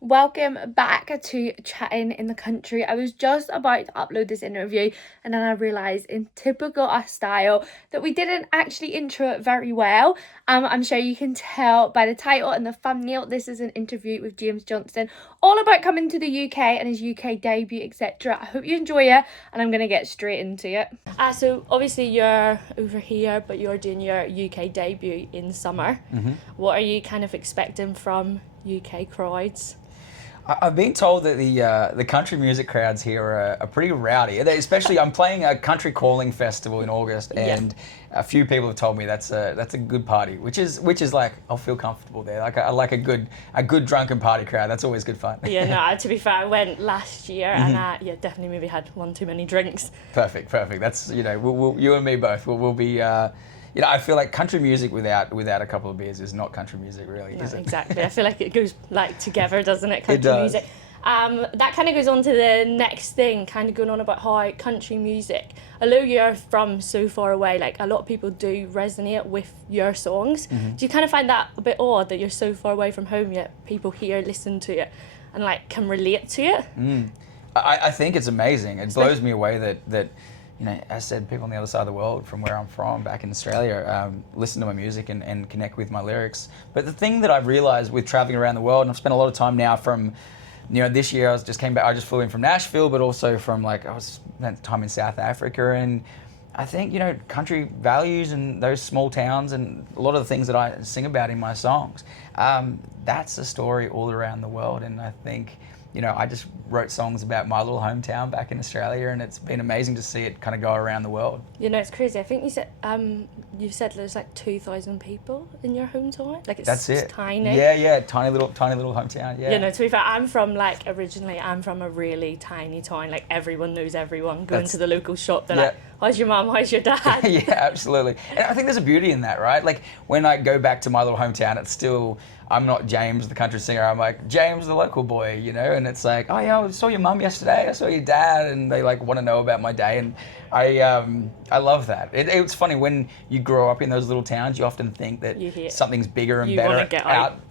Welcome back to Chatting in the Country. I was just about to upload this interview and then I realised, in typical us style, that we didn't actually intro it very well. I'm sure you can tell by the title and the thumbnail, this is an interview with James Johnston, all about coming to the UK and his UK debut, etc. I hope you enjoy it and I'm going to get straight into it. So obviously you're over here, but you're doing your UK debut in summer. Mm-hmm. What are you kind of expecting from UK crowds? I've been told that the country music crowds here are pretty rowdy. Especially, I'm playing a country calling festival in August, and a few people have told me that's a good party, which is like I'll feel comfortable there. Like I like a good drunken party crowd. That's always good fun. Yeah, no. To be fair, I went last year, and definitely maybe had one too many drinks. Perfect. That's we'll you and me both. We'll be. I feel like country music without a couple of beers is not country music, really, is it? Exactly. I feel like it goes together, doesn't it? Country It does. music. That kind of goes on to the next thing, kind of going on about how country music, although you're from so far away, like a lot of people do resonate with your songs. Mm-hmm. Do you kind of find that a bit odd that you're so far away from home yet people here listen to it and can relate to it? I think it's amazing. It blows me away that as I said, people on the other side of the world from where I'm from, back in Australia, listen to my music and connect with my lyrics. But the thing that I've realised with travelling around the world, and I've spent a lot of time now from, this year I just flew in from Nashville, but also from I spent time in South Africa, and I think, country values and those small towns and a lot of the things that I sing about in my songs, that's a story all around the world. And I think, I just wrote songs about my little hometown back in Australia, and it's been amazing to see it kind of go around the world. It's crazy. I think you said there's 2,000 people in your hometown. That's it. It's tiny. Yeah, tiny little hometown. Yeah. To be fair, I'm from originally I'm from a really tiny town. Everyone knows everyone. Going to the local shop, they're like, "How's your mum? How's your dad?" Yeah, absolutely. And I think there's a beauty in that, right? When I go back to my little hometown, it's still, I'm not James, the country singer. I'm like James, the local boy, and it's like, oh yeah, I saw your mum yesterday. I saw your dad, and they want to know about my day, and I love that. It's funny when you grow up in those little towns, you often think that something's bigger and better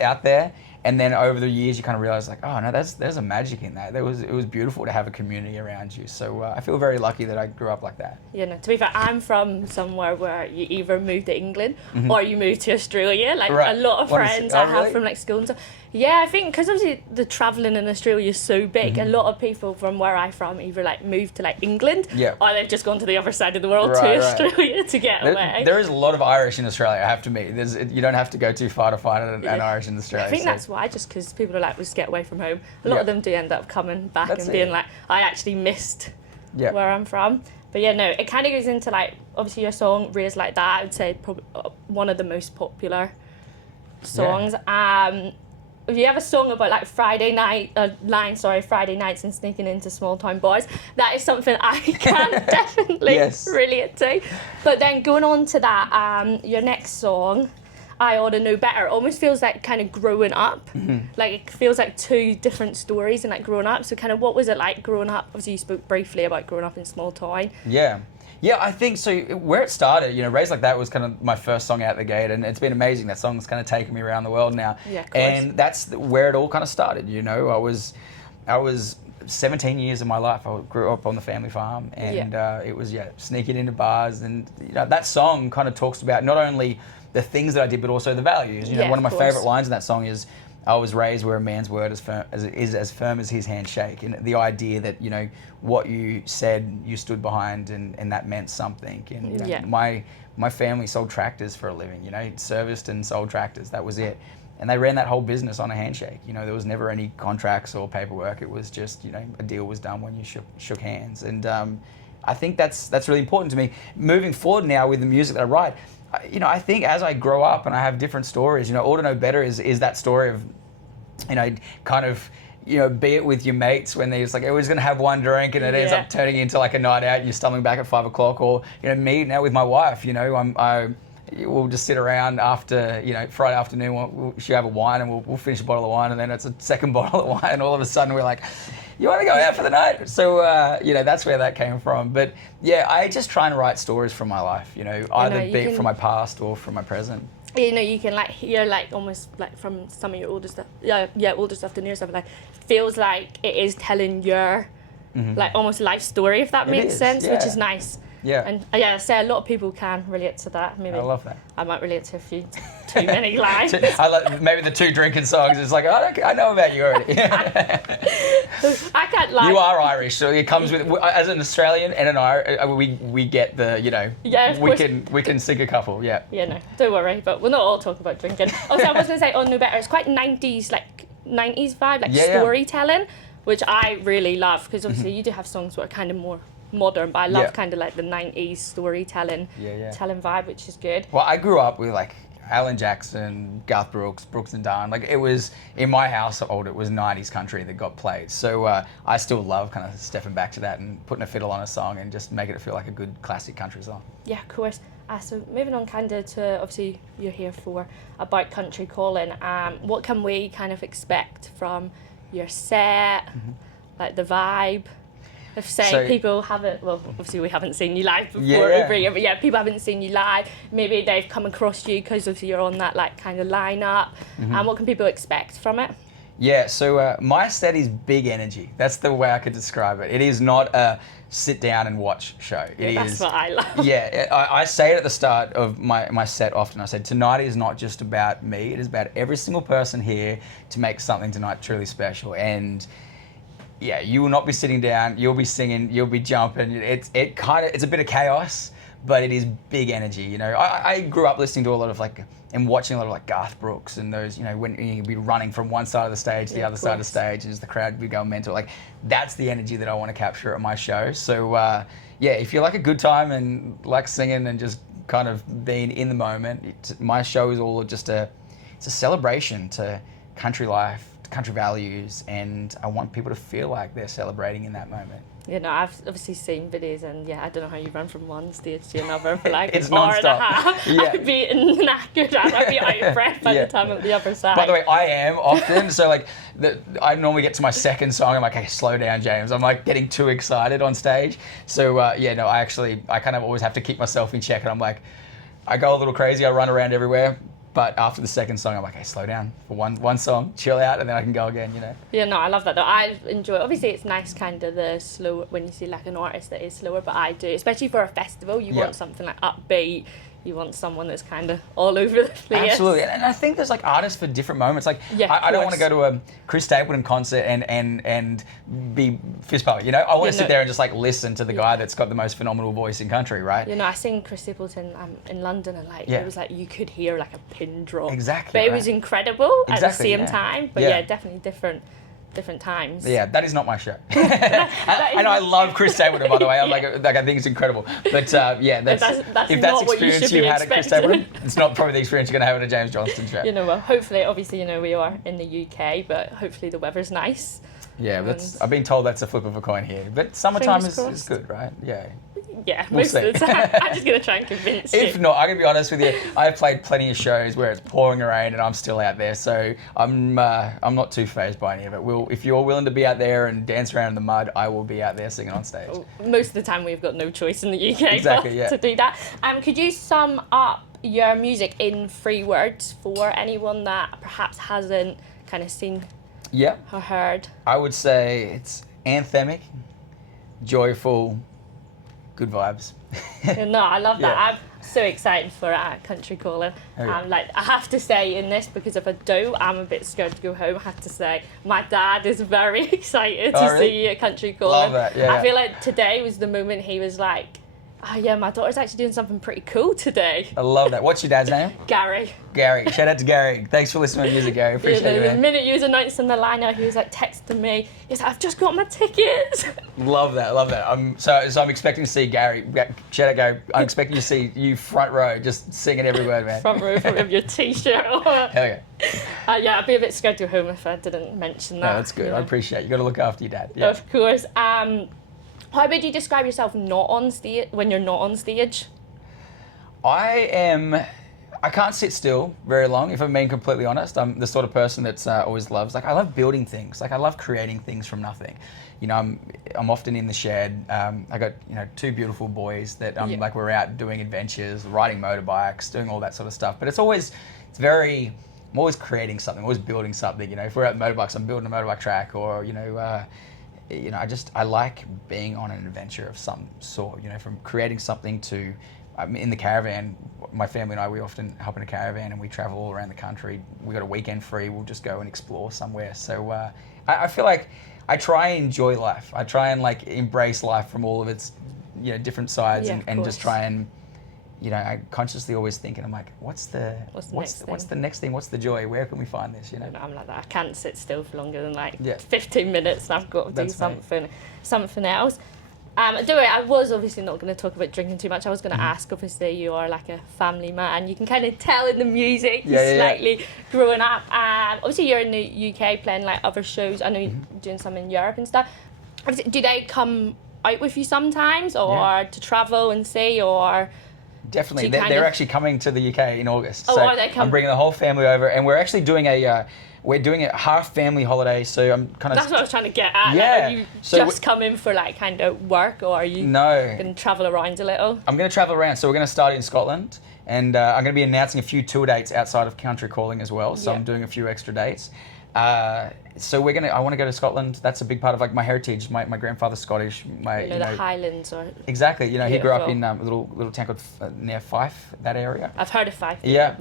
out there. And then over the years, you kind of realize, oh no, there's a magic in that. It was beautiful to have a community around you. So I feel very lucky that I grew up like that. To be fair, I'm from somewhere where you either move to England or you move to Australia. A lot of friends I have from school and stuff. Yeah, I think because obviously the travelling in Australia is so big, a lot of people from where I'm from either moved to England or they've just gone to the other side of the world to Australia to get away. There is a lot of Irish in Australia, I have to admit. You don't have to go too far to find an Irish in Australia. I think that's why, just because people are let's get away from home. A lot of them do end up coming back and being I actually missed where I'm from. But it kind of goes into obviously your song Raised Like That, I would say probably one of the most popular songs. If you have a song about Friday nights and sneaking into small town bars, that is something I can definitely relate to. But then going on to that, your next song, I Oughta Know Better, almost feels like kind of growing up. It feels like two different stories and growing up. So kind of what was it like growing up? Obviously you spoke briefly about growing up in small town. Yeah, I think so. Where it started, Raised Like That was kind of my first song out the gate, and it's been amazing. That song's kind of taken me around the world now. Yeah, of course. And that's where it all kind of started. I was 17 years of my life. I grew up on the family farm, and it was sneaking into bars, and that song kind of talks about not only the things that I did, but also the values. One of my favorite lines in that song is, I was raised where a man's word is as firm as his handshake. And the idea that, what you said, you stood behind and that meant something. And, my family sold tractors for a living, serviced and sold tractors. That was it. And they ran that whole business on a handshake. There was never any contracts or paperwork. It was just, a deal was done when you shook hands. And I think that's really important to me. Moving forward now with the music that I write, I think as I grow up and I have different stories, Oughta Know Better is that story of, kind of, be it with your mates when there's everyone's going to have one drink and it ends up turning into a night out and you're stumbling back at 5 o'clock, or, me now with my wife, we'll just sit around after, Friday afternoon, she'll have a wine and we'll finish a bottle of wine, and then it's a second bottle of wine, and all of a sudden we're like, you want to go out for the night? So, that's where that came from. But I just try and write stories from my life, either be it from my past or from my present. you know, you can like hear like almost like from some of your older stuff, older stuff to newer stuff, like feels like it is telling your like almost life story, if that makes sense, which is nice. Yeah. And I say a lot of people can relate to that. Maybe I love that. I might relate to a few too many lines. I like maybe the 2 drinking songs. It's like, I know about you already. I can't lie. You are Irish, so it comes with, as an Australian and an Irish, we get the, you know, we can sing a couple, yeah. Yeah, no, don't worry, but we'll not all talk about drinking. Also, I was going to say, on No Better, it's quite 90s vibe, like storytelling, which I really love, because obviously you do have songs that are kind of more modern, but I love kind of like the 90s storytelling telling vibe, which is good. Well, I grew up with like Alan Jackson, Garth Brooks, Brooks and Dunn. Like, it was, in my household, it was 90s country that got played. So I still love kind of stepping back to that and putting a fiddle on a song and just making it feel like a good classic country song. Yeah, of course. So moving on kind of to, obviously you're here for About Country Calling. What can we kind of expect from your set, like the vibe? If people haven't, well, obviously we haven't seen you live before, but people haven't seen you live. Maybe they've come across you because obviously you're on that like kind of lineup. And what can people expect from it? Yeah, so my set is big energy. That's the way I could describe it. It is not a sit down and watch show. That's what I love. Yeah, I say it at the start of my set often. I said, tonight is not just about me. It is about every single person here to make something tonight truly special. And yeah, you will not be sitting down. You'll be singing. You'll be jumping. It's a bit of chaos, but it is big energy. You know, I grew up listening to a lot of like and watching a lot of like Garth Brooks and those. You know, when you'd be running from one side of the stage to the other side of the stage, and just the crowd would be going mental. Like, that's the energy that I want to capture at my show. So yeah, if you like a good time and like singing and just kind of being in the moment, my show is all just it's a celebration to country life, country values, and I want people to feel like they're celebrating in that moment. You know, I've obviously seen videos, and I don't know how you run from one stage to another for like it's an hour and a non-stop. half. I'd be knackered and I'd be out of breath by the time I'm at the other side. By the way, I am often, so like, I normally get to my second song, I'm like, hey, slow down, James. I'm like getting too excited on stage. So I kind of always have to keep myself in check, and I'm like, I go a little crazy, I run around everywhere. But after the second song, I'm like, hey, slow down for one song, chill out, and then I can go again, you know? Yeah, no, I love that though. I enjoy it. Obviously, it's nice kind of the slow, when you see like an artist that is slower, but I do, especially for a festival, you want something like upbeat. You want someone that's kind of all over the place. Absolutely, and I think there's like artists for different moments. Like, I don't want to go to a Chris Stapleton concert and be fist pumping. You know, I want to sit there and just like listen to the guy that's got the most phenomenal voice in country, right? You know, I seen Chris Stapleton in London, and like it was like you could hear like a pin drop. Exactly, but it was incredible at the same time. But definitely different times. Yeah, that is not my show. And I love Chris Stapleton, by the way. I'm like I think it's incredible. But that's if that's experience you had at Chris Stapleton, it's not probably the experience you're going to have at a James Johnston show. You know, well, hopefully, obviously, you know, we are in the UK, but hopefully the weather's nice. Yeah, I've been told that's a flip of a coin here. But summertime is good, right? Yeah. Yeah, most of the time. I'm just going to try and convince you. If not, I'm going to be honest with you. I've played plenty of shows where it's pouring rain and I'm still out there, so I'm not too fazed by any of it. If you're willing to be out there and dance around in the mud, I will be out there singing on stage. Most of the time we've got no choice in the UK to do that. Could you sum up your music in 3 words for anyone that perhaps hasn't kind of seen or heard? I would say it's anthemic, joyful, good vibes. No, I love that. I'm so excited for Country Calling. Like, I have to say in this, because if I do, I'm a bit scared to go home. I have to say, my dad is very excited to see you at Country Calling. Love that, I feel like today was the moment he was like, oh yeah, my daughter's actually doing something pretty cool today. I love that. What's your dad's name? Gary. Shout out to Gary. Thanks for listening to my music, Gary. Appreciate it, man. The minute you was announcing the lineup, he was like texting me. He was like, I've just got my tickets. Love that. So I'm expecting to see Gary. Shout out, Gary. I'm expecting to see you front row, just singing every word, man. Front row with your t-shirt on. Hell yeah. I'd be a bit scared to go home if I didn't mention that. No, that's good. I appreciate it. You got to look after your dad. Yeah. Of course. How would you describe yourself not on stage when you're not on stage? I am I can't sit still very long, if I'm being completely honest. I'm the sort of person that's always loves, like, I love building things. Like, I love creating things from nothing. You know, I'm often in the shed. I got, you know, 2 beautiful boys that like, we're out doing adventures, riding motorbikes, doing all that sort of stuff. But I'm always creating something, always building something. You know, if we're out motorbikes, I'm building a motorbike track, or, I like being on an adventure of some sort, you know, from creating something to, in the caravan, my family and I, we often hop in a caravan and we travel all around the country. We got a weekend free, we'll just go and explore somewhere. So I feel like I try and enjoy life. I try and like embrace life from all of its, you know, different sides, and just try and, you know, I consciously always think, and I'm like, what's the next thing? What's the joy? Where can we find this? You know, I'm like that. I can't sit still for longer than like 15 minutes. I've got to do something else. I was obviously not going to talk about drinking too much. I was going to ask, obviously, you are like a family man. You can kind of tell in the music, slightly growing up. Obviously, you're in the UK playing like other shows. I know you're doing some in Europe and stuff. Do they come out with you sometimes, or to travel and see, or...? Definitely. They're actually coming to the UK in August. Oh, so are they coming? I'm bringing the whole family over, and we're actually doing a half family holiday. So I'm kind of... That's what I was trying to get at. Yeah. Like, are you just coming for like kind of work, or are you going to travel around a little? I'm going to travel around. So we're going to start in Scotland, and I'm going to be announcing a few tour dates outside of Country Calling as well. So I'm doing a few extra dates. So I want to go to Scotland. That's a big part of like my heritage. My grandfather's Scottish. The Highlands or... Exactly. You know, he grew up in a little town called near Fife, that area. I've heard of Fife. Yeah.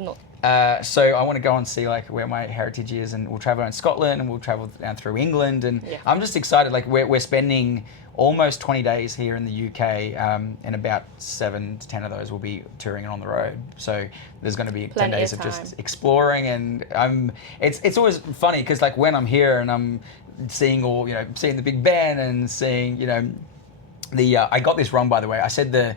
So I want to go and see like where my heritage is, and we'll travel around Scotland, and we'll travel down through England, and I'm just excited. Like we're spending almost 20 days here in the UK, and about 7 to 10 of those will be touring and on the road. So there's going to be 10 days of just exploring, and it's always funny because like when I'm here and I'm seeing the Big Ben and seeing, you know, I got this wrong, by the way. I said the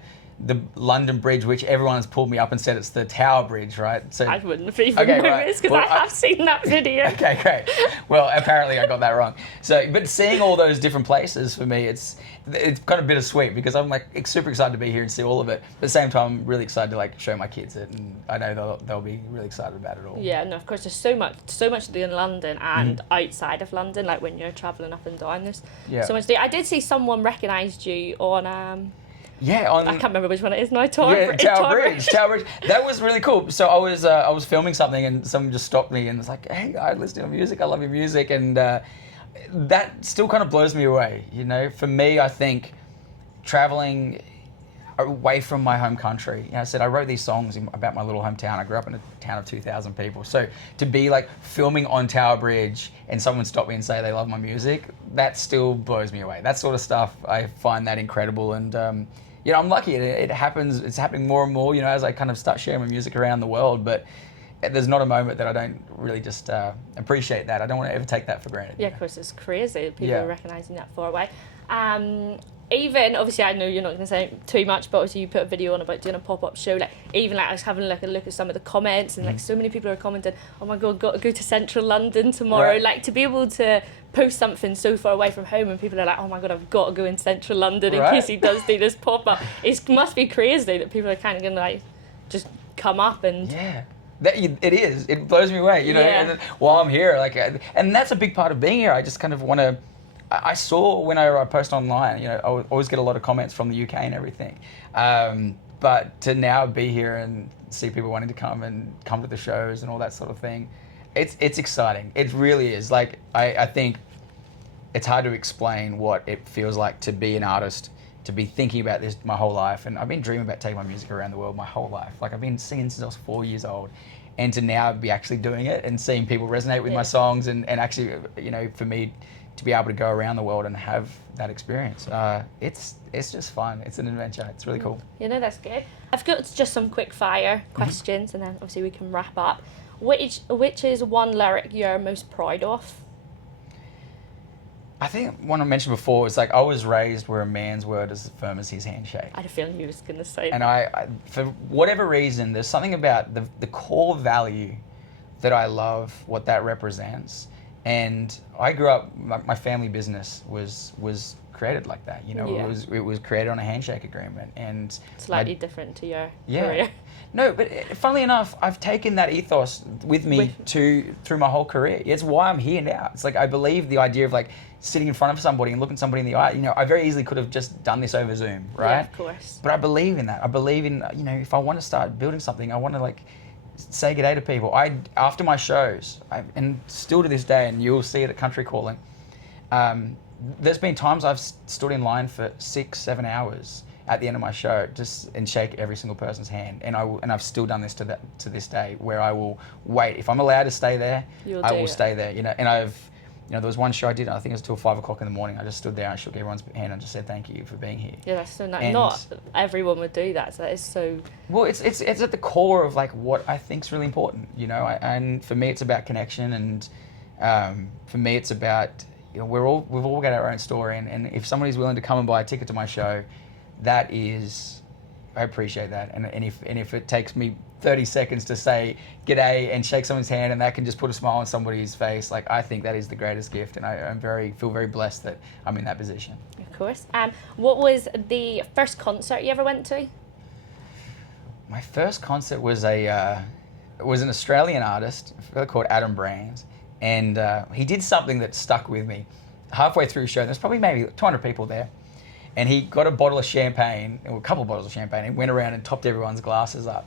London Bridge, which everyone has pulled me up and said it's the Tower Bridge, right? So I wouldn't have even noticed because I have seen that video. Okay, great. Well, apparently I got that wrong. So, but seeing all those different places for me, it's kind of bittersweet because I'm like super excited to be here and see all of it. But at the same time, I'm really excited to like show my kids it, and I know they'll be really excited about it all. Yeah, no, of course, there's so much to do in London and outside of London. Like when you're traveling up and down, there's so much to do. I did see someone recognised you on. I can't remember which one it is now. Tower Bridge. That was really cool. So I was filming something, and someone just stopped me and was like, "Hey, I listen to your music. I love your music," and that still kind of blows me away. You know, for me, I think traveling away from my home country. You know, I said I wrote these songs about my little hometown. I grew up in a town of 2,000 people. So to be like filming on Tower Bridge and someone stop me and say they love my music, that still blows me away. That sort of stuff, I find that incredible. And you know, I'm lucky. It happens. It's happening more and more, you know, as I kind of start sharing my music around the world. But there's not a moment that I don't really just appreciate that. I don't want to ever take that for granted. Yeah, of course, it's crazy. People are recognising that far away. Even, obviously, I know you're not going to say too much, but obviously you put a video on about doing a pop-up show. Like, even like I was having a look at some of the comments, and like so many people are commenting, "Oh my God, got to go to Central London tomorrow." Right. Like, to be able to post something so far away from home, and people are like, "Oh my God, I've got to go in Central London in case he does do this pop-up." It must be crazy that people are kind of going to like just come up and... Yeah. It is. It blows me away, you know. Yeah. And while I'm here, like, and that's a big part of being here. I just kind of want to... I saw when I post online, you know, I always get a lot of comments from the UK and everything. But to now be here and see people wanting to come to the shows and all that sort of thing, it's exciting. It really is. Like, I think it's hard to explain what it feels like to be an artist, to be thinking about this my whole life. And I've been dreaming about taking my music around the world my whole life. Like, I've been singing since I was 4 years old. And to now be actually doing it and seeing people resonate with my songs and actually, you know, for me to be able to go around the world and have that experience. It's just fun. It's an adventure. It's really cool. You know, that's good. I've got just some quick fire questions, and then obviously we can wrap up. Which is one lyric you're most proud of? I think one I mentioned before is like, I was raised where a man's word is as firm as his handshake. I had a feeling you was going to say and that. And I, for whatever reason, there's something about the core value that I love what that represents. And I grew up, my family business was created like that, you know. Yeah. It was created on a handshake agreement, and slightly different to your career. No, but funnily enough, I've taken that ethos with me through my whole career. It's why I'm here now. It's like I believe the idea of like sitting in front of somebody and looking somebody in the eye. You know, I very easily could have just done this over Zoom, right? Yeah, of course. But I believe in that. I believe in, you know, if I want to start building something, I want to like say good day to people. After my shows, and still to this day, and you'll see it at Country Calling, there's been times I've stood in line for 6-7 hours at the end of my show and shake every single person's hand, and I've still done this to this day, where I will wait. If I'm allowed to stay there, I will stay there. You know, and there was one show I did, I think it was till 5 o'clock in the morning. I just stood there and shook everyone's hand and just said thank you for being here. Yeah, that's so nice. And not everyone would do that, so that is so... Well, it's at the core of like what I think is really important, you know. And for me, it's about connection, and for me, it's about, you know, we've all got our own story, and if somebody's willing to come and buy a ticket to my show, that is, I appreciate that. And if it takes me 30 seconds to say g'day and shake someone's hand, and that can just put a smile on somebody's face, like, I think that is the greatest gift, and I feel very blessed that I'm in that position. Of course. What was the first concert you ever went to? My first concert was an Australian artist called Adam Brains, and he did something that stuck with me. Halfway through the show, there's probably maybe 200 people there, and he got a bottle of champagne, or a couple of bottles of champagne, and went around and topped everyone's glasses up.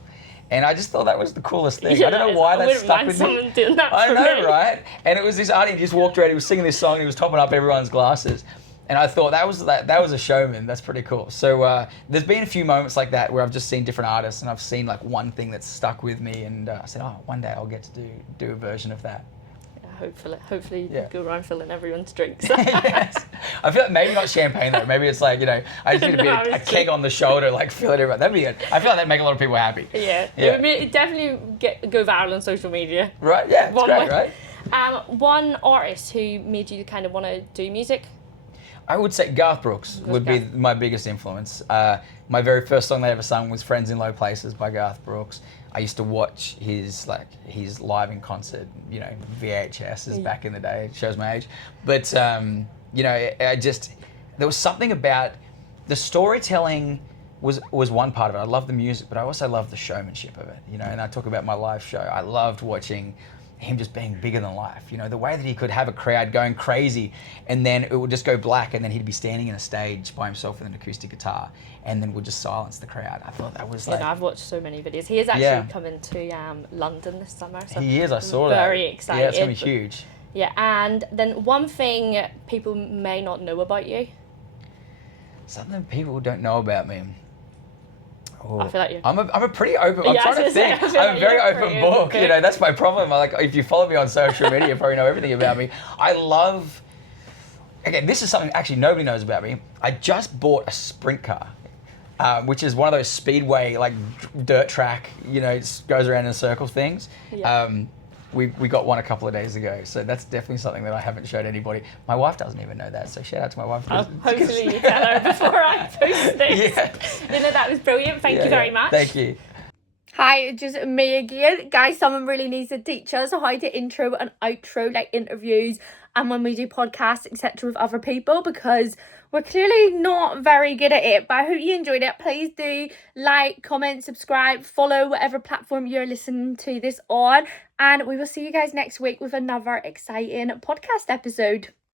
And I just thought that was the coolest thing. Yeah, I don't know why that stuck with me. Someone doing that I for know, me. right? And it was this artist, he just walked around, he was singing this song, and he was topping up everyone's glasses. And I thought that was a showman. That's pretty cool. So there's been a few moments like that where I've just seen different artists, and I've seen like one thing that's stuck with me, and I said, oh, one day I'll get to do a version of that. Hopefully you go around filling everyone's drinks. Yes. I feel like maybe not champagne though. Maybe it's like, you know, I just need to be a keg on the shoulder, like fill it everywhere. That'd be good. I feel like that'd make a lot of people happy. Yeah. It definitely go viral on social media. Right. Yeah. It's great, right? One artist who made you kind of want to do music? I would say Garth Brooks would be my biggest influence. My very first song they ever sung was "Friends in Low Places" by Garth Brooks. I used to watch his live in concert, you know, VHSs back in the day. It shows my age, but you know, there was something about the storytelling was one part of it. I loved the music, but I also loved the showmanship of it, you know. And I talk about my live show. I loved watching him just being bigger than life, you know, the way that he could have a crowd going crazy, and then it would just go black, and then he'd be standing in a stage by himself with an acoustic guitar, and then would just silence the crowd. I thought that was like... I've watched so many videos. He is actually coming to London this summer. So he is, I saw that. Very excited. Yeah, it's going to be huge. Yeah, and then one thing people may not know about you. Something people don't know about me. Oh, I feel like you're... I'm a pretty open... I'm trying to think. I'm a very open book. You know, that's my problem. Like, if you follow me on social media, you probably know everything about me. I love... Again, this is something actually nobody knows about me. I just bought a sprint car, which is one of those speedway, like, dirt track, you know, goes around in circles things. Yeah. We got one a couple of days ago, so that's definitely something that I haven't showed anybody. My wife doesn't even know that, so shout out to my wife. Hopefully you tell her before I post this. Yeah. You know, that was brilliant. Thank you very much. Thank you. Hi, just me again. Guys, someone really needs to teach us how to intro and outro, like interviews and when we do podcasts, etc. with other people, because we're clearly not very good at it. But I hope you enjoyed it. Please do like, comment, subscribe, follow whatever platform you're listening to this on. And we will see you guys next week with another exciting podcast episode.